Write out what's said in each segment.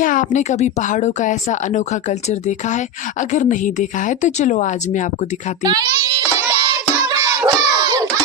क्या आपने कभी पहाड़ों का ऐसा अनोखा कल्चर देखा है? अगर नहीं देखा है तो चलो आज मैं आपको दिखाती हूँ।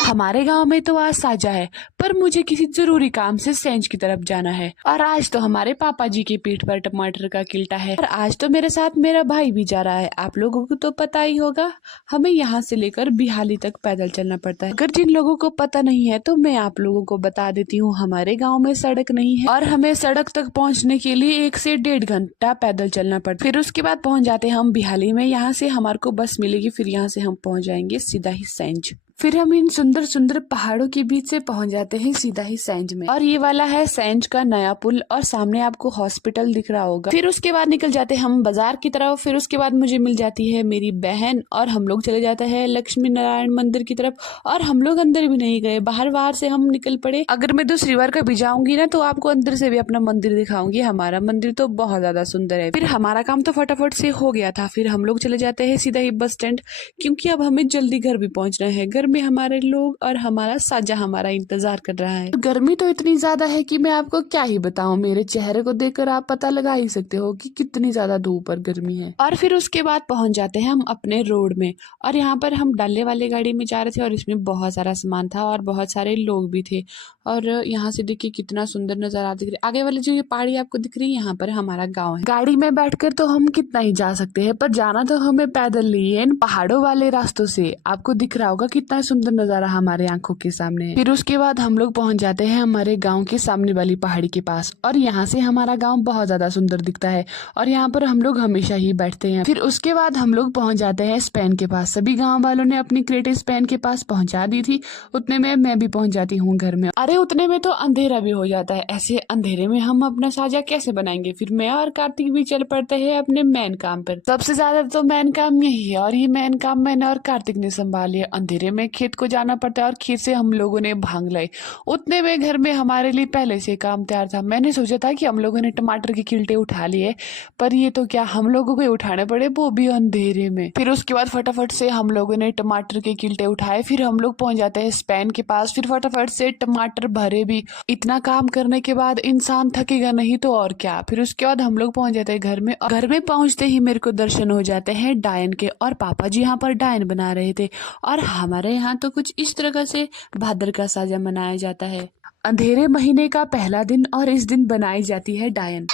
हमारे गांव में तो आज साजा है, पर मुझे किसी जरूरी काम से सेंज की तरफ जाना है। और आज तो हमारे पापा जी की पीठ पर टमाटर का किल्टा है। और आज तो मेरे साथ मेरा भाई भी जा रहा है। आप लोगों को तो पता ही होगा, हमें यहाँ से लेकर बिहाली तक पैदल चलना पड़ता है। अगर जिन लोगों को पता नहीं है तो मैं आप लोगों को बता देती हूँ, हमारे गाँव में सड़क नहीं है और हमें सड़क तक पहुँचने के लिए 1 से 1.5 घंटा पैदल चलना पड़ता है। फिर उसके बाद पहुँच जाते हैं हम बिहाली में। यहाँ से हमारे को बस मिलेगी, फिर यहाँ से हम पहुँच जाएंगे सीधा ही सेंज। फिर हम इन सुंदर सुंदर पहाड़ों के बीच से पहुंच जाते हैं सीधा ही सेंज में। और ये वाला है सेंज का नया पुल और सामने आपको हॉस्पिटल दिख रहा होगा। फिर उसके बाद निकल जाते हैं हम बाजार की तरफ। फिर उसके बाद मुझे मिल जाती है मेरी बहन और हम लोग चले जाते हैं लक्ष्मी नारायण मंदिर की तरफ। और हम लोग अंदर भी नहीं गए, बाहर से हम निकल पड़े। अगर मैं दूसरी बार कभी जाऊंगी ना तो आपको अंदर से भी अपना मंदिर दिखाऊंगी। हमारा मंदिर तो बहुत ज्यादा सुंदर है। फिर हमारा काम तो फटाफट से हो गया था। फिर हम लोग चले जाते हैं सीधा ही बस स्टैंड, क्योंकि अब हमें जल्दी घर भी पहुंचना है। घर में हमारे लोग और हमारा साजा हमारा इंतजार कर रहा है। गर्मी तो इतनी ज्यादा है कि मैं आपको क्या ही बताऊं। मेरे चेहरे को देखकर आप पता लगा ही सकते हो कि कितनी ज्यादा धूप और गर्मी है। और फिर उसके बाद पहुंच जाते हैं हम अपने रोड में। और यहाँ पर हम डाले वाले गाड़ी में जा रहे थे और इसमें बहुत सारा सामान था और बहुत सारे लोग भी थे। और यहाँ से देखिए कितना सुंदर नजारा दिख रहा है। आगे वाली जो ये पहाड़ी आपको दिख रही है, यहाँ पर हमारा गाँव है। गाड़ी में बैठकर तो हम कितना ही जा सकते हैं, पर जाना तो हमें पैदल ही है इन पहाड़ों वाले रास्तों से। आपको दिख रहा होगा कितना सुंदर नजारा हमारे आंखों के सामने है। फिर उसके बाद हम लोग पहुंच जाते हैं हमारे गांव के सामने वाली पहाड़ी के पास। और यहाँ से हमारा गांव बहुत ज्यादा सुंदर दिखता है और यहाँ पर हम लोग हमेशा ही बैठते हैं। फिर उसके बाद हम लोग पहुंच जाते हैं स्पेन के पास। सभी गांव वालों ने अपनी क्रेटे स्पेन के पास पहुंचा दी थी। उतने में मैं भी पहुंच जाती हूँ घर में। अरे उतने में तो अंधेरा भी हो जाता है। ऐसे अंधेरे में हम अपना साजा कैसे बनाएंगे? फिर मैं और कार्तिक भी चल पड़ते हैं अपने मेन काम पर। सबसे ज्यादा तो मेन काम यही है और ये मेन काम मैंने और कार्तिक ने संभाल लिया। अंधेरे में खेत को जाना पड़ता है और खेत से हम लोगों ने भांग लाई। उतने में घर में हमारे लिए पहले से काम तैयार था। मैंने सोचा था कि हम लोगों ने टमाटर के किल्टे उठा लिए, पर ये तो क्या हम लोगों को उठाने पड़े, वो भी अंधेरे में। फिर उसके बाद फटाफट से हम लोगों ने टमाटर के किल्टे उठाए। फिर हम लोग पहुंच जाते हैं स्पेन के पास। फिर फटाफट से टमाटर भरे भी। इतना काम करने के बाद इंसान थकेगा नहीं तो और क्या। फिर उसके बाद हम लोग पहुंच जाते हैं घर में। घर में पहुंचते ही मेरे को दर्शन हो जाते हैं डायन के और पापा जी यहाँ पर डायन बना रहे थे। और हमारे यहाँ तो कुछ इस तरह से भाद्र का साजा मनाया जाता है। अंधेरे महीने का पहला दिन और इस दिन बनाई जाती है डायन।